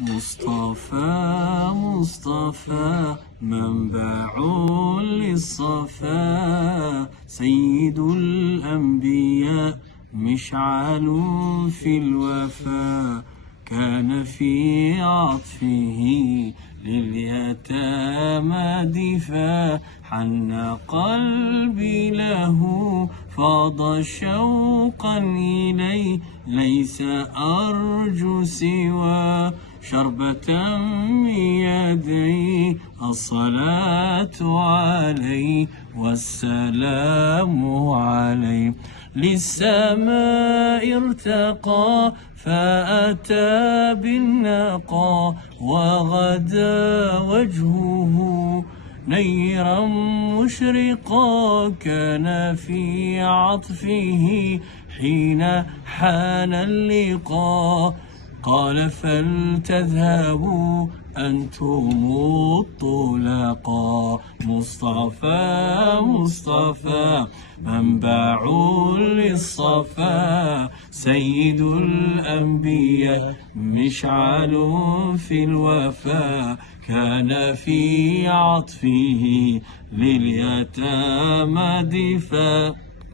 مصطفى مصطفى منبع للصفا، سيد الأنبياء مشعل في الوفا، كان في عطفه لليتامى دفا، حن قلبي له فاض شوقا إليه، ليس أرجو سوى شربة من يدي، الصلاة عليه والسلام عليه. للسماء ارتقى فأتى بالنقى، وغدا وجهه نيرا مشرقا، كان في عطفه حين حان اللقاء، قال فلتذهبوا أنتم الطلقاء. مصطفى مصطفى منبع للصفا، سيد الأنبياء مشعل في الوفا، كان في عطفه لليتامى دفا.